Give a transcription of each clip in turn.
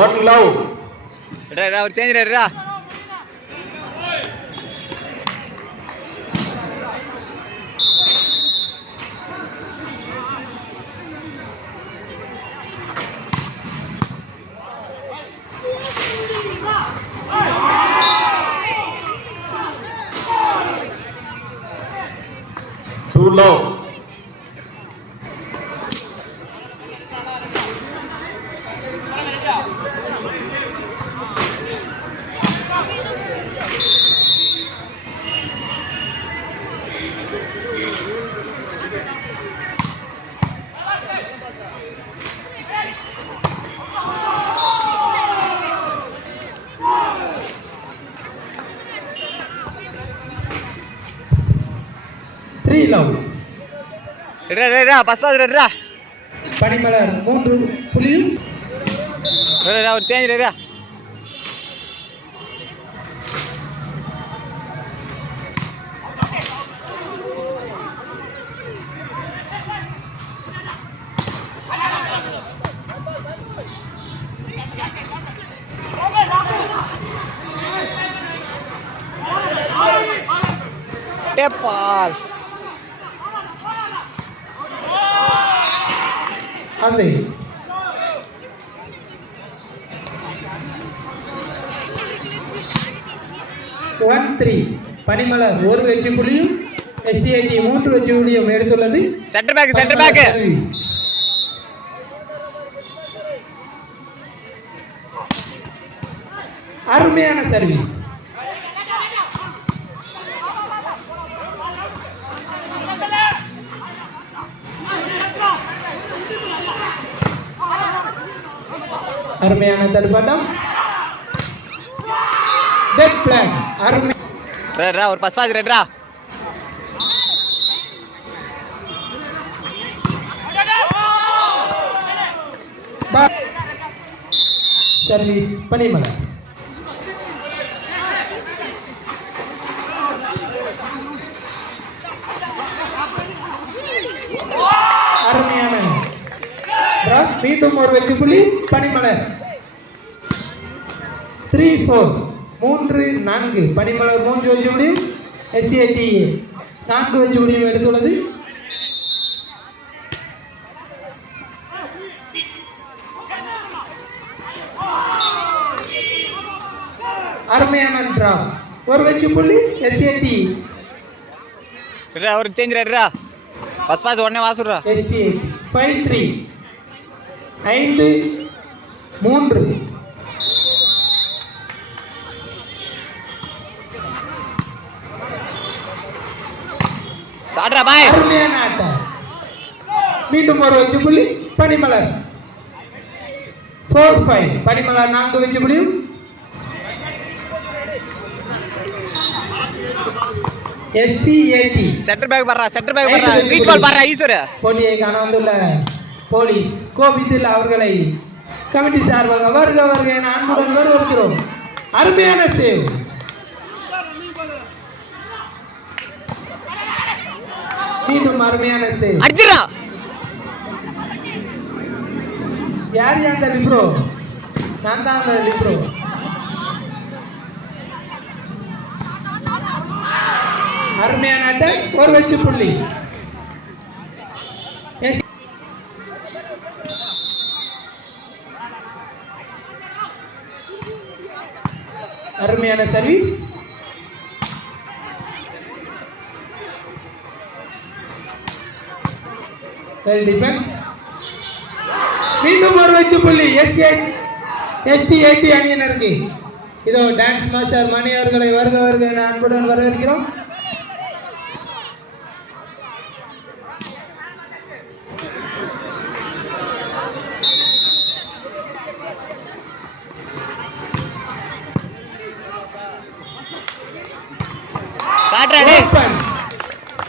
One love. ஒரு change ரெடிடா. Too low. Three love. ரெடிடா ஃபர்ஸ்ட் பாஸ் ரெடிடா. பனிமலர் 3 புலியும். ரெடிடா ஒரு சேஞ்ச் ரெடிடா. டேப்பால் அவே 1-3 பனிமலர் ஒரு வெற்றி புள்ளியும் STIT 3 வெற்றி புள்ளியும் எடுத்துள்ளது. சென்டர் பேக் அருமையான சர்வீஸ். அருமையான தடுப்பாட்டம். Dead block. அருமை. ரெடிடா ஒரு ஃபர்ஸ்ட் பாஸ் ரெடிடா. சர்வீஸ் பனிமலர். அருமையான மீண்டும் ஒரு வெற்றி புள்ளி பனிமலர். 3-4 3-4 பனிமலர் 3 வெற்றி புள்ளியும் SCIT 4 வெற்றி புள்ளியும் எடுத்துள்ளது. அருமையான டிரா ஒரு வெற்றி புள்ளி SCIT. ரெடிடா ஒரு சேஞ்ச் ரெடிடா. ஃபர்ஸ்ட் பாஸ் உடனே வாசுறா. SCIT 5-3 5-3. சாட்ரா பாய். அருமையான ஆட்டம். மீண்டும் ஒரு வெற்றி புள்ளி பனிமலர். 4-5 பனிமலர் 4 வெற்றி புள்ளியும் SCIT. சென்டர் பேக் பண்றா ரீச் பால் பண்றா ஈஸ்வர. போட்டியை காண வந்துள்ள போலீஸ் கோபித்துல் அவர்களை கமிட்டி சார்பாக வருக என அன்புடன் வரவேற்கிறோம். அருமையான சேவ். மீண்டும் அருமையான சேவ். அடிச்சிரா. யார் அந்த லிப்ரோ? நான் தான் அந்த லிப்ரோ. அருமையான அட்டாக் ஒரு வெற்றி புள்ளி. அருமையான சர்வீஸ். Well defence. மீண்டும் ஒரு வெற்றி புள்ளி STIT அணியினருக்கு. இதோ டான்ஸ் மாஸ்டர் மணி அவர்களை வருக என அன்புடன் வரவேற்கிறோம்.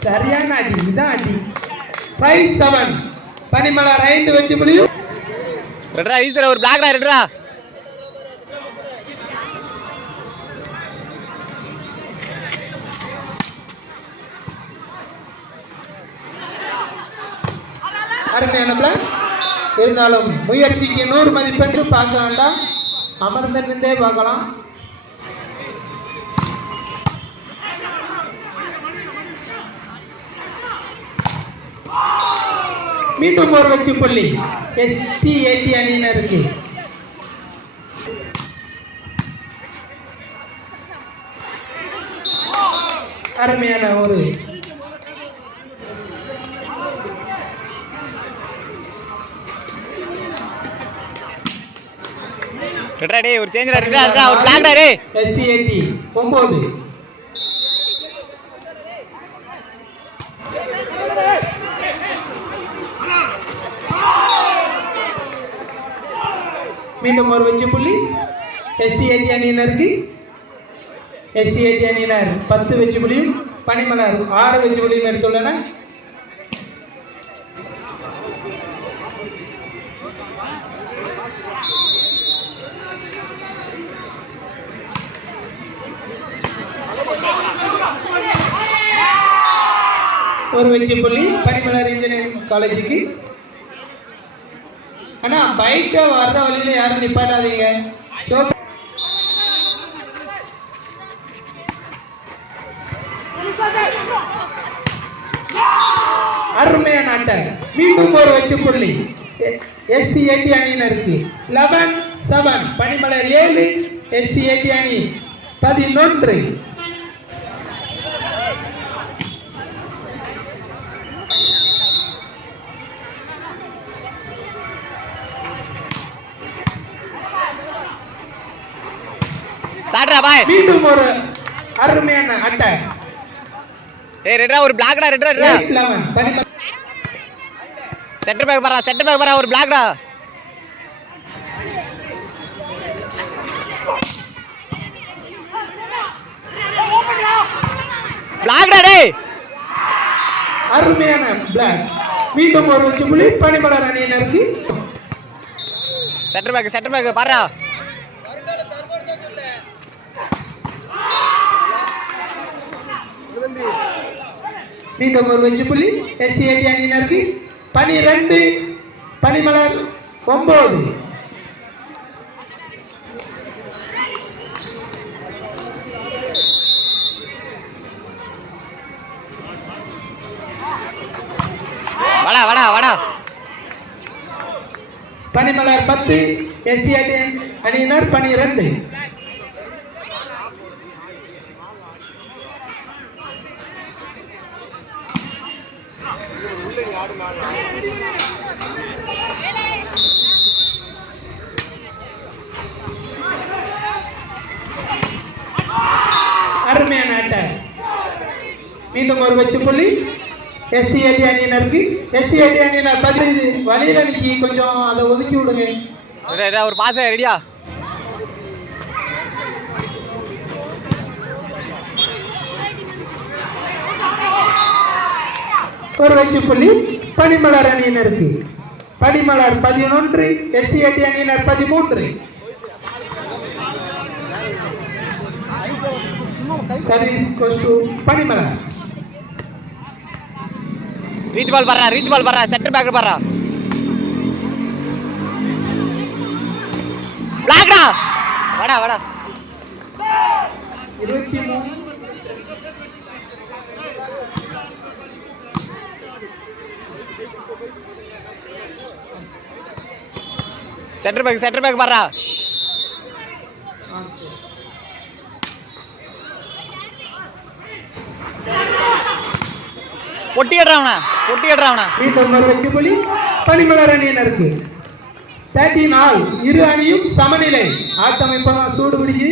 சரியான அடி. இதான் அடி. 5-7 பனிமலர் 5 வெற்றி புள்ளியும். ரெட்ரா ஈஸ்வர ஒரு பிளாக்டா ரெட்ரா. அருமையான பிளான். இருந்தாலும் முயற்சிக்கு 100 மதிப்பென்று பார்க்க வேண்டாம், அமர்ந்து நின்றே பார்க்கலாம். மீண்டும் ஒரு வெற்றி புள்ளி STAT அணியினருக்கு. அருமையான ஒரு ரெட்ரா ஒரு சேஞ்ச் ரெட்ரா ஒரு பிளாக் டா டேய். STAT 9. மீண்டும் ஒரு வெற்றி புள்ளி STAT அணியினருக்கு. STAT அணியினர் 10 வெற்றி புள்ளியும் பனிமலர் 6 வெற்றி புள்ளியும் எடுத்துள்ளனர். ஒரு வெற்றி புள்ளி பனிமலர் இன்ஜினியரிங் காலேஜுக்கு. ஆனா பைக்கை வர்ற வழியில யாரும் நிப்பாட்டாதீங்க. அருமையான ஆட்டம். மீண்டும் ஒரு வெற்றி புள்ளி STAT அணியினருக்கு. 11-7 பனிமலர் 7 STAT அணி 11. சாட்ரா பாய். மீண்டும் ஒரு அருமையான அட்டாக். ஏய் ரெட்ரா ஒரு பிளாக் டா ரெட்ரா ரெட்ரா. 11 பனிமலர். சென்டர் பேக் பரா ஒரு பிளாக் டா. பிளாக் டா டேய். அருமையான பிளாக். மீண்டும் ஒரு வெற்றி புள்ளி பனிமலர் அணியினருக்கு. சென்டர் பேக் பரா. மீண்டும் ஒரு வெற்றி புள்ளி STAT அணியினருக்கு. 12 பனிமலர் 9. வாடா பனிமலர் 10 STAT அணியினர் 12. அருமையான ஆட்டம். மீண்டும் ஒரு வெற்றி புள்ளி STAT அணியினருக்கு. STAT அணியினர் 15 வழியில நிக்கி, கொஞ்சம் அதை ஒதுக்கி விடுங்க. ஒரு பாஸ் ரெடியா. ஒரு வெற்றி புள்ளி பனிமலர் அணியினருக்கு. பனிமலர் 11 STAT அணியினர் 13. Service goes to Panimalar. Reach ball பரா சென்டர் பேக் பரா. பிளாக் டா. வாடா 23. சென்டர் பேக் பரா. பொட்டி ஏட்றாவனா. மீண்டும் ஒரு வெற்றி புள்ளி பனிமலர் அணியினருக்கு. 13 ஆல் இரு அணியும் சமநிலை. ஆட்டம் இப்பதான் சூடு பிடிக்கு.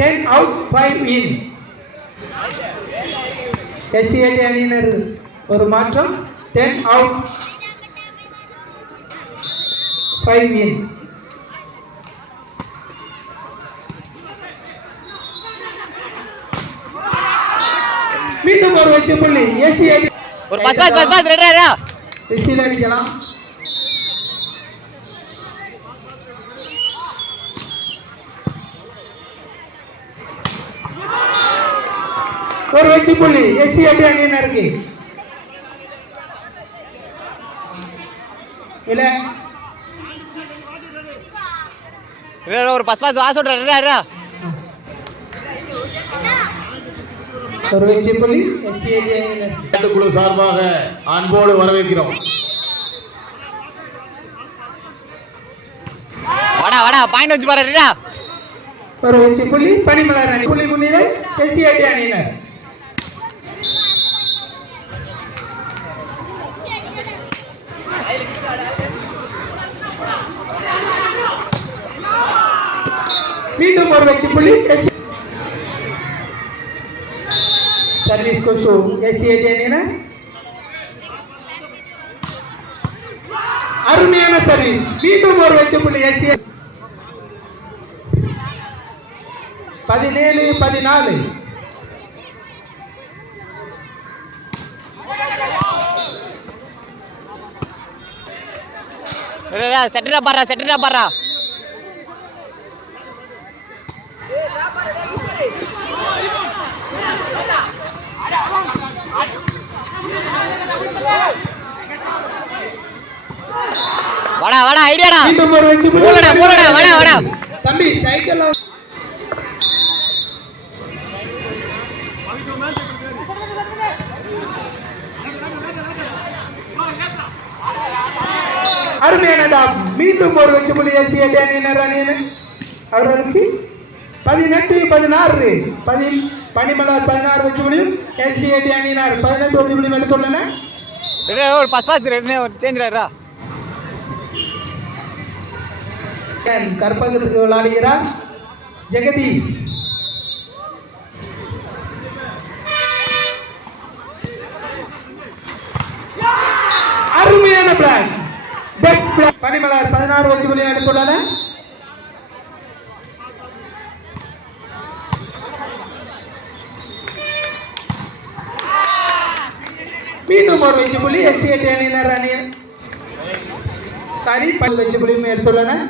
10 அவுட் 5 இன். STAT அணியினர் ஒரு மாற்றம். 10 அவுட் 5 இன். மீண்டும் ஒரு வெற்றி புள்ளி STAT. ஒரு பாஸ் ரெட்ரா. விசில் அடிக்கலாம். ஒரு வெற்றி புள்ளி STAT அணியினருக்கு. இல்ல ஒரு பஸ் பாஸ் வாச விட்றா ஒரு வெற்றி புள்ளி எஸ்டிஏடி அணியினர். குழு சார்பாக அன்போடு வரவேற்கிறோம். வாடா பாயிண்ட் வச்சு பாருடா. ஒரு வெற்றி புள்ளி பனிமலர் அணி. புள்ளி முன்னிலை எஸ்டிஏடி அணியினர். மீண்டும் ஒரு வெற்றி புள்ளி சர்வீஸ் கோஷு எஸ்டிஏடி அணியினர். அருமையான சர்வீஸ். மீண்டும் ஒரு வெற்றி புள்ளி எஸ்டிஏ. 17-14. செட்டரா பாரா வாடா ஐடியாடா. மீண்டும் ஒரு வெற்றி புள்ளி. வாடா தம்பி சைக்கிள் அருமையான டாப். மீண்டும் ஒரு வெற்றி புள்ளி எஸ்டிஏடி அணியினர் அவர்களுக்கு 18-16. பனிமலர் 16 வெற்றி புள்ளியும் எஸ்டிஏடி அணியினர் 18 வெற்றி புள்ளியும் எடுத்துள்ளனர். ஒரு பஸ் பாஸ் ஒரு சேஞ்ச் கற்பகத்துக்கு விளையாடுகிறார் ஜெகதீஷ். அருமையான பிளாக். பனிமலர் 16 வெற்றி புள்ளி எடுத்துள்ளனர். மீண்டும் ஒரு வெற்றி புள்ளி எஸ்டிஏடி அணியினர் சாரி 10 வெற்றி புள்ளியும் எடுத்துள்ளனர்.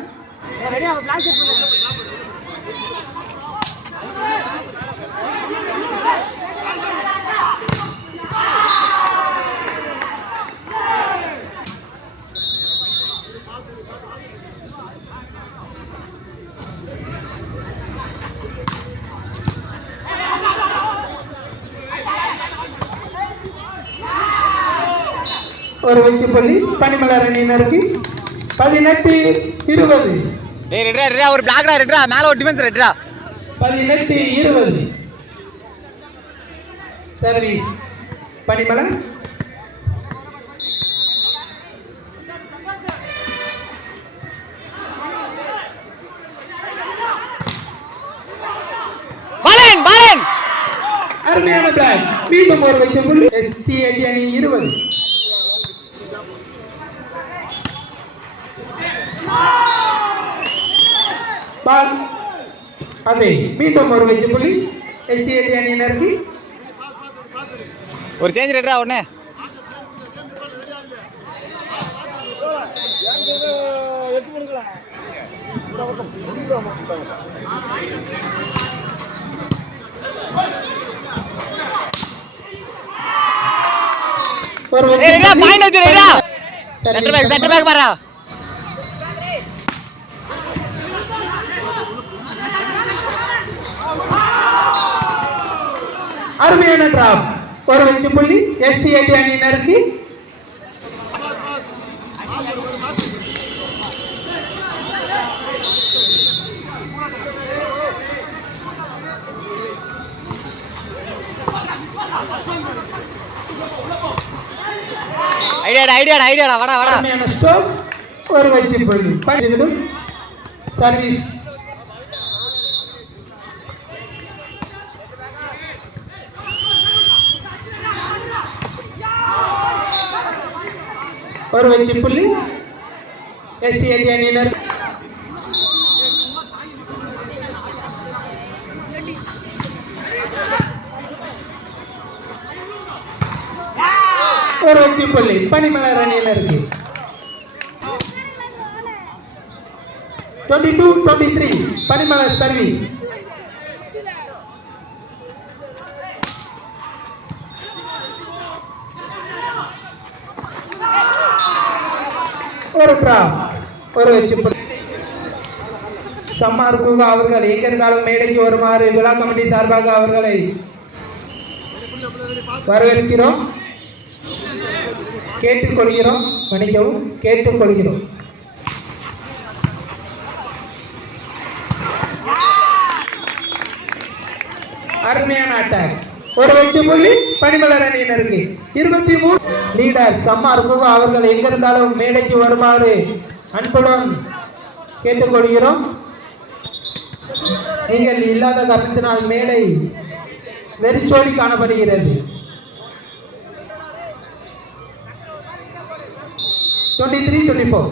ஒரு வெற்றி புள்ளி பனிமலர் அணியினருக்கு 18-20. ஒரு பிளாக்டா ரெட்ரா மேல ஒரு டிஃபென்ஸ் ரெட்ரா. 18-20 சர்வீஸ் பனிமலர். பாலன் அருமையான பிளாக். மீண்டும் ஒரு வெற்றி புள்ளி எஸ்டிஏடி அணி 20. பால் அதே. மீண்டும் ஒரு வெற்றி புள்ளி எஸ்டிஏடி அணியினருக்கு. ஒரு சேஞ்ச் ரெட்ரா ஒண்ணு. ஒரு பாயிண்ட் வச்சு ரெட்ரா. சென்டர் பேக் பாரா. அருமையான டிராப். ஒரு வெற்றி புள்ளி எஸ்டிஏடி அணியினருக்கு. ஐடியாடா வாடா அருமையான ஸ்டோப். ஒரு வெற்றி புள்ளி சர்வீஸ். ஒரு வெற்றி புள்ளி எஸ்டிஏடி அணியினர். ஒரு வெற்றி புள்ளி பனிமலர் அணியினருக்கு. 22-23 பனிமலர் சர்வீஸ். ஒரு டிரா ஒரு வெற்றி புள்ளி. சம்மார் குகா அவர்கள் எங்க இருந்தாலும் மேடைக்கு வருமாறு விழா கமிட்டி சார்பாக அவர்களை வரவேற்கிறோம், கேட்டுக்கொள்கிறோம். மன்னிக்கவும், கேட்டுக்கொள்கிறோம். அருமையான அட்டாக், ஒரு வெற்றி புள்ளி பனிமலர் அணியினருக்கு. 23 லீடர் சம்மார் குகா அவர்கள் எங்க இருந்தாலும் மேடைக்கு வருமாறு அன்புடன் கேட்டுக்கொள்கிறோம். நீங்கள் இல்லாத காரணத்தினால் மேடை வெறிச்சோடி காணப்படுகிறது. 23-24